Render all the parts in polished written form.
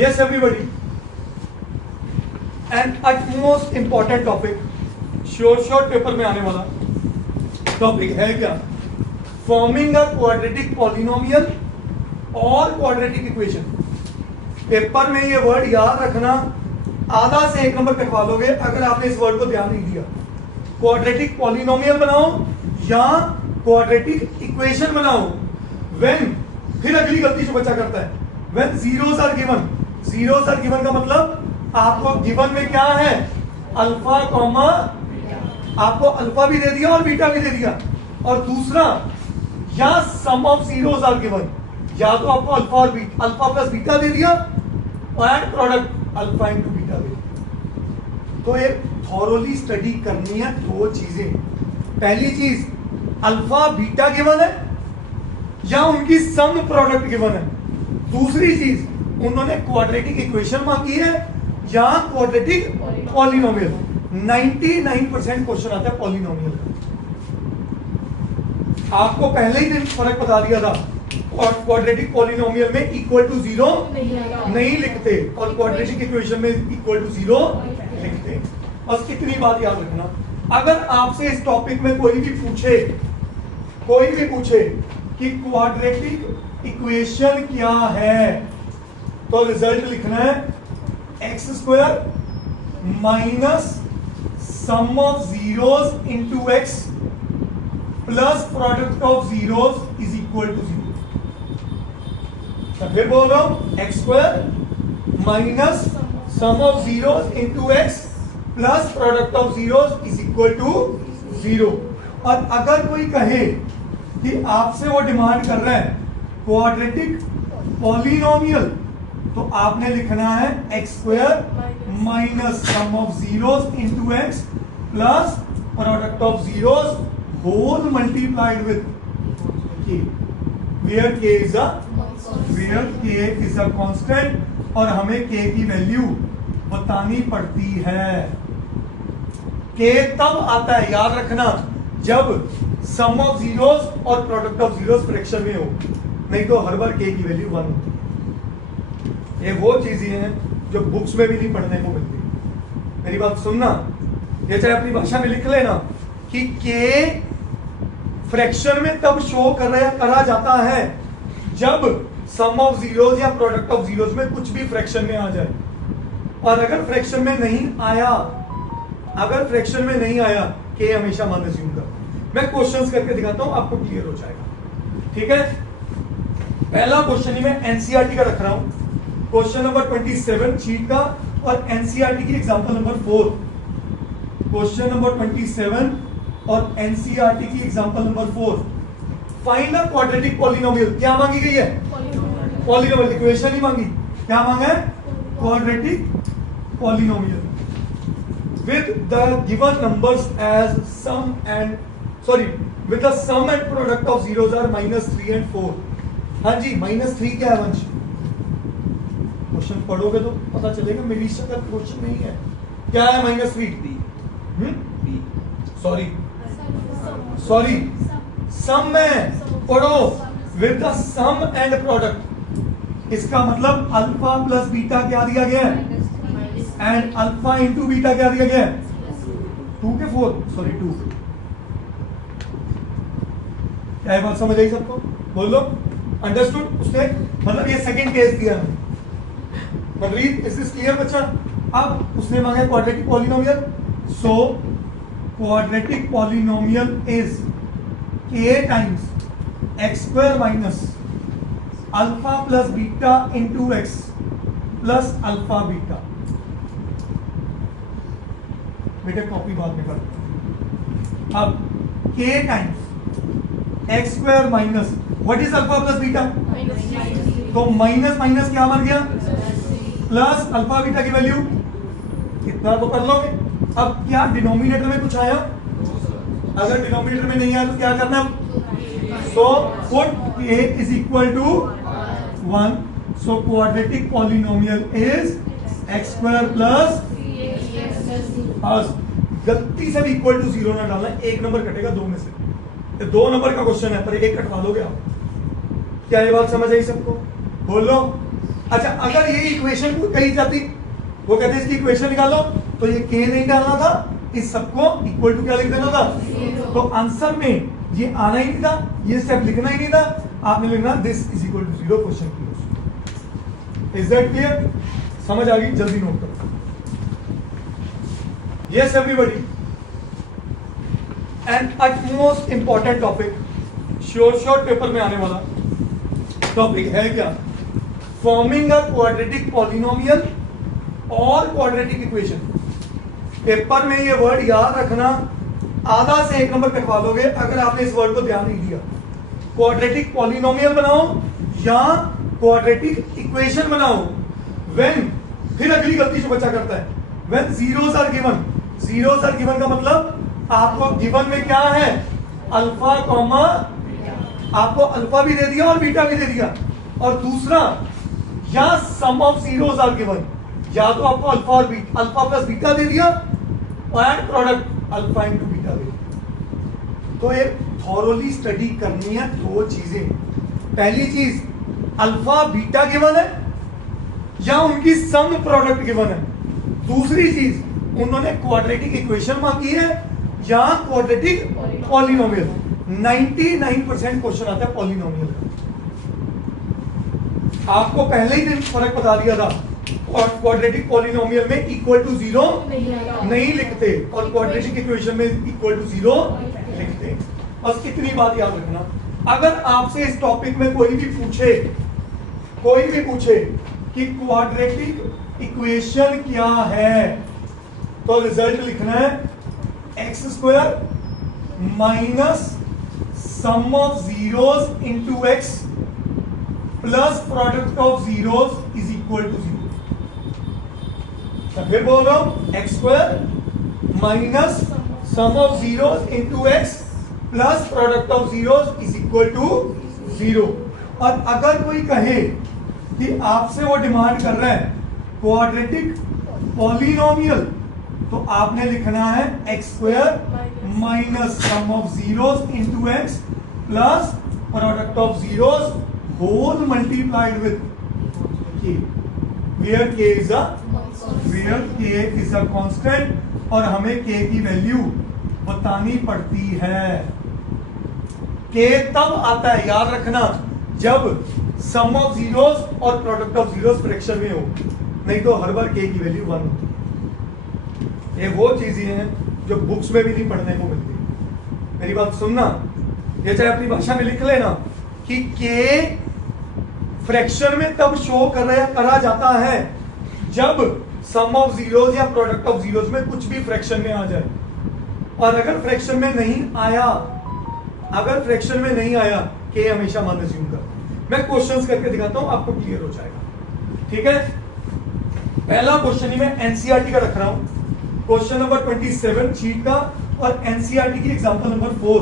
Yes everybody, and utmost important topic, sure paper में आने वाला टॉपिक है क्या? फॉर्मिंग अ क्वाड्रेटिक पॉलिनोमियल और क्वाड्रेटिक इक्वेशन। पेपर में ये वर्ड याद रखना, आधा से 1 नंबर कटवा लोगे अगर आपने इस वर्ड को ध्यान नहीं दिया। क्वाड्रेटिक पॉलिनोमियल बनाओ या क्वाड्रेटिक इक्वेशन बनाओ। व्हेन, फिर अगली गलती जो बच्चा करता है, when zeros are given. Zeros are given का मतलब आपको गिवन में क्या है? अल्फा कॉमा, आपको अल्फा भी दे दिया और बीटा भी दे दिया। और दूसरा, या sum of zeros are given, या तो आपको अल्फा और बीटा, अल्फा प्लस बीटा दे दिया and product alpha into beta दे दिया। तो एक थॉरोली स्टडी करनी है दो चीजें। पहली चीज, अल्फा बीटा गिवन है या उनकी सम प्रोडक्ट गिवन है। दूसरी चीज, उन्होंने क्वाड्रेटिक इक्वेशन मांगी है या क्वाड्रेटिक पॉलिनोमियल। 99% क्वेश्चन आता है पॉलिनोमियल का। आपको पहले ही दिन फर्क बता दिया था, और क्वाड्रेटिक पॉलिनोमियल में इक्वल टू 0 नहीं लिखते और क्वाड्रेटिक इक्वेशन में इक्वल टू 0 लिखते। बस इतनी बात याद रखना। अगर आपसे इस टॉपिक में कोई भी पूछे कि क्वाड्रेटिक इक्वेशन क्या है, तो रिजल्ट लिखना है x² minus sum of zeros into x plus product of zeros is equal to 0। फिर बोल रहा हूं, x² minus sum of zeros into x plus product of zeros is equal to 0। और अगर कोई कहे कि आपसे वो डिमांड कर रहा है क्वाड्रेटिक पॉलिनोमियल, तो आपने लिखना है x² minus sum of zeros into x plus product of zeros whole multiplied with k, where k is a constant और हमें k की वैल्यू बतानी पड़ती है। k तब आता है, याद रखना, जब सम ऑफ जीरोस और प्रोडक्ट ऑफ जीरोस फ्रैक्शन में हो, नहीं तो हर बार k की वैल्यू 1 होती है। ये वो चीजें हैं जो बुक्स में भी नहीं पढ़ने को मिलती। मेरी बात सुनना, ये चाहे अपनी भाषा में लिख लेना कि k फ्रैक्शन में तब शो करा जाता है जब सम ऑफ जीरोस या प्रोडक्ट ऑफ जीरोस में कुछ भी फ्रैक्शन में आ जाए। और अगर फ्रैक्शन में नहीं आया, k हमेशा मान अज्यूम कर। मैं क्वेश्चंस करके दिखाता हूं, आपको क्लियर हो जाएगा। ठीक है, पहला क्वेश्चन ही मैं एनसीईआरटी का रख रहा हूं, क्वेश्चन नंबर 27 शीट का, और एनसीईआरटी की एग्जांपल नंबर 4। क्वेश्चन नंबर 27 और एनसीईआरटी की example number 4। Find the quadratic polynomial. क्या मांगी गई है? पॉलिनोमियल, इक्वेशन ही मांगी। क्या मांगा है? Quadratic polynomial with the given numbers as sum and with the sum and product of zeros are -3 and 4। हाँ जी, -3 क्या है वंश? क्वेश्चन पढ़ोगे तो पता चलेगा, मेरी शक्ल क्वेश्चन नहीं है। क्या है -3? सॉरी सम में पढ़ो, with the sum and product। इसका मतलब अल्फा प्लस बीटा क्या दिया गया है? एंड अल्फा इंटू बीटा क्या दिया गया है? 2 के 4, 2। क्या ये बात समझ आई सबको? बोल लो, अंडरस्टूड? उसने मतलब ये सेकंड केस दिया है। मनरीत, इज दिस क्लियर बच्चा? अब उसने मांगा quadratic polynomial, so quadratic polynomial is k times x² minus alpha plus beta into x plus alpha beta. बेटा कॉपी बाद में कर। अब k times x² minus what is alpha plus beta? तो माइनस माइनस क्या बन गया? प्लस अल्फा बीटा की वैल्यू कितना तो कर लोगे। अब क्या डिनोमिनेटर में कुछ आया? अगर डिनोमिनेटर में नहीं आया तो क्या करना? So put k is equal to 1। So quadratic polynomial is x² plus, गलती से भी इक्वल टू 0 ना डालना, 1 नंबर कटेगा 2 में से। 2 नंबर का क्वेश्चन है पर 1 कटवा लोगे आप। क्या ये बात समझ आई सबको? बोलो, अच्छा, अगर ये इक्वेशन को कही जाती, वो कहते हैं इसकी इक्वेशन निकालो, तो ये k नहीं डालना था, इस सबको इक्वल टू क्या लिख देना था, तो आंसर में ये आना ही नहीं था, ये स्टेप लिखना ही नहीं था, आपने लिखना this is equal to 0 question close. Is that clear? समझ आ गई? जल्दी नोट करो। Yes everybody, and utmost important topic, sure paper में आने वाला टॉपिक है क्या, फॉर्मिंग अ क्वाड्रेटिक पॉलिनोमियल और क्वाड्रेटिक इक्वेशन। पेपर में ये वर्ड याद रखना, आधा से 1 नंबर कटवा लोगे अगर आपने इस वर्ड को ध्यान नहीं दिया। क्वाड्रेटिक पॉलिनोमियल बनाओ या क्वाड्रेटिक इक्वेशन बनाओ। व्हेन, फिर अगली गलती जो बच्चा करता है, when zeros are given. Zeros are given का मतलब आपको गिवन में क्या है, अल्फा कॉमा, आपको अल्फा भी दे दिया और बीटा भी दे दिया, और दूसरा या sum of zeros are given, या तो आपको अल्फा और बीटा, अल्फा प्लस बीटा दे दिया और प्रोडक्ट अल्फा इनटू बीटा दे दिया। तो ये थॉरोली स्टडी करनी है दो चीजें। पहली चीज, अल्फा बीटा गिवन है या उनकी सम प्रोडक्ट गिवन है। दूसरी चीज, उन्होंने क्वाड्रेटिक इक्वेशन मांगी है या क्वाड्रेटिक पॉलिनोमियल। 99% क्वेश्चन आता है पॉलिनोमियल का। आपको पहले ही दिन फर्क बता दिया था, और क्वाड्रेटिक पॉलिनोमियल में इक्वल टू 0 नहीं लिखते और क्वाड्रेटिक इक्वेशन में इक्वल टू 0 लिखते। बस इतनी बात याद रखना। अगर आपसे इस टॉपिक में कोई भी पूछे कि क्वाड्रेटिक इक्वेशन क्या है, तो रिजल्ट लिखना है x square minus sum of zeros into x plus product of zeros is equal to 0। फिर बोल रहा हूं, x square minus sum of zeros into x plus product of zeros is equal to 0। और अगर कोई कहे कि आपसे वो डिमांड कर रहा है क्वाड्रेटिक पॉलिनोमियल, तो आपने लिखना है x square minus sum of zeros into x plus product of zeros whole multiplied with k, where k is a constant, और हमें k की वैल्यू बतानी पड़ती है। k तब आता है, याद रखना, जब सम ऑफ जीरोस और प्रोडक्ट ऑफ जीरोस फ्रैक्शन में हो, नहीं तो हर बार k की वैल्यू 1 होती है। ये वो चीजें हैं जो बुक्स में भी नहीं पढ़ने को मिलती। मेरी बात सुनना, ये चाहे अपनी भाषा में लिख लेना कि k फ्रैक्शन में तब शो करा जाता है जब सम ऑफ जीरोस या प्रोडक्ट ऑफ जीरोस में कुछ भी फ्रैक्शन में आ जाए। और अगर फ्रैक्शन में नहीं आया, के हमेशा मान अज्यूम कर। मैं क्वेश्चंस करके दिखाता हूं, आपको क्लियर हो जाएगा। ठीक है, पहला क्वेश्चन ही मैं एनसीईआरटी का रख रहा हूं, क्वेश्चन नंबर 27 शीट का, और एनसीईआरटी की एग्जांपल नंबर 4।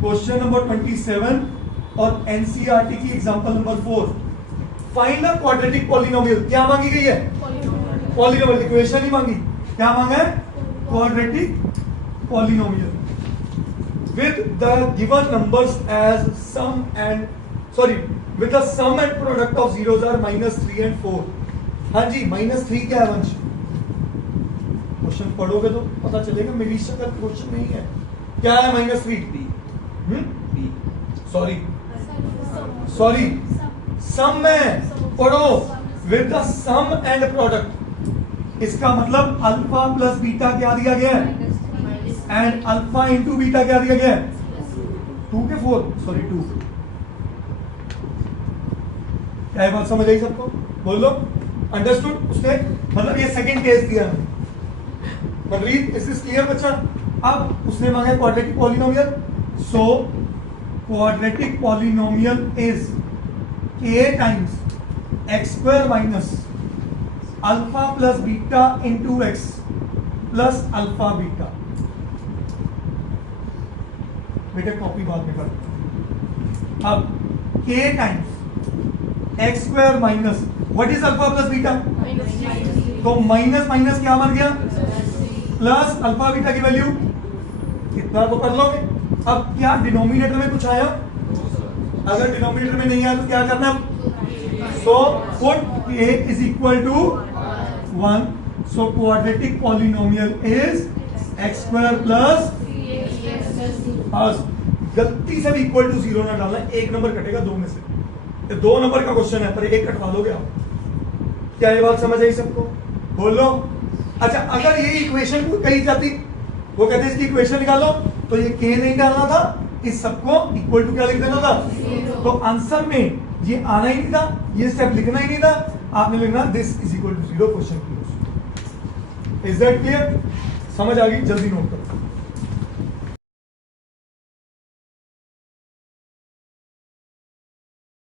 क्वेश्चन नंबर 27 और एनसीईआरटी की example number 4। Find the quadratic polynomial. क्या मांगी गई है? पॉलिनोमियल इक्वेशन ही मांगी। क्या मांगा है? Quadratic polynomial with the given numbers as sum and with the sum and product of zeros are -3 and 4। हाँ जी, -3 क्या है वंश? क्वेश्चन पढ़ोगे तो पता चलेगा, मेरी शक्ल क्वेश्चन नहीं है। क्या है -3? सॉरी सम में पढ़ो, with the sum and product. इसका मतलब अल्फा प्लस बीटा क्या दिया गया है, एंड अल्फा इंटू बीटा क्या दिया गया है, 2 के 4 2। क्या बात समझ आई सबको? बोलो अंडरस्टूड? उसने मतलब ये सेकंड केस दिया है, मनरीत इज दिस क्लियर बच्चा? अब उसने मांगा quadratic polynomial, so quadratic polynomial is k times x square minus alpha plus beta into x plus alpha beta. बेटा कॉपी बाद में कर। अब k times x square minus what is alpha plus beta, तो माइनस माइनस क्या बन गया, plus alpha beta की वैल्यू कितना तो कर लोगे। अब क्या डिनोमिनेटर में कुछ आया? अगर डिनोमिनेटर में नहीं आया तो क्या करना है, So put k is equal to 1. So quadratic polynomial is x square plus गलती से भी इक्वल टू 0 ना डालना, एक नंबर कटेगा दो में से। ये 2 नंबर का क्वेश्चन है पर एक कटवा दोगे आप। क्या ये बात समझ आई सबको? बोलो। अच्छा, अगर ये इक्वेशन को कही जाती, वो कहते इसकी इक्वेशन निकालो, तो ये k नहीं डालना था, इस सबको इक्वल टू क्या लिख देना था? तो आंसर में ये आना ही नहीं था, ये स्टेप लिखना ही नहीं था, आपने लिखना this is equal to 0 question. Is that clear? समझ आ गई? जल्दी नोट करो।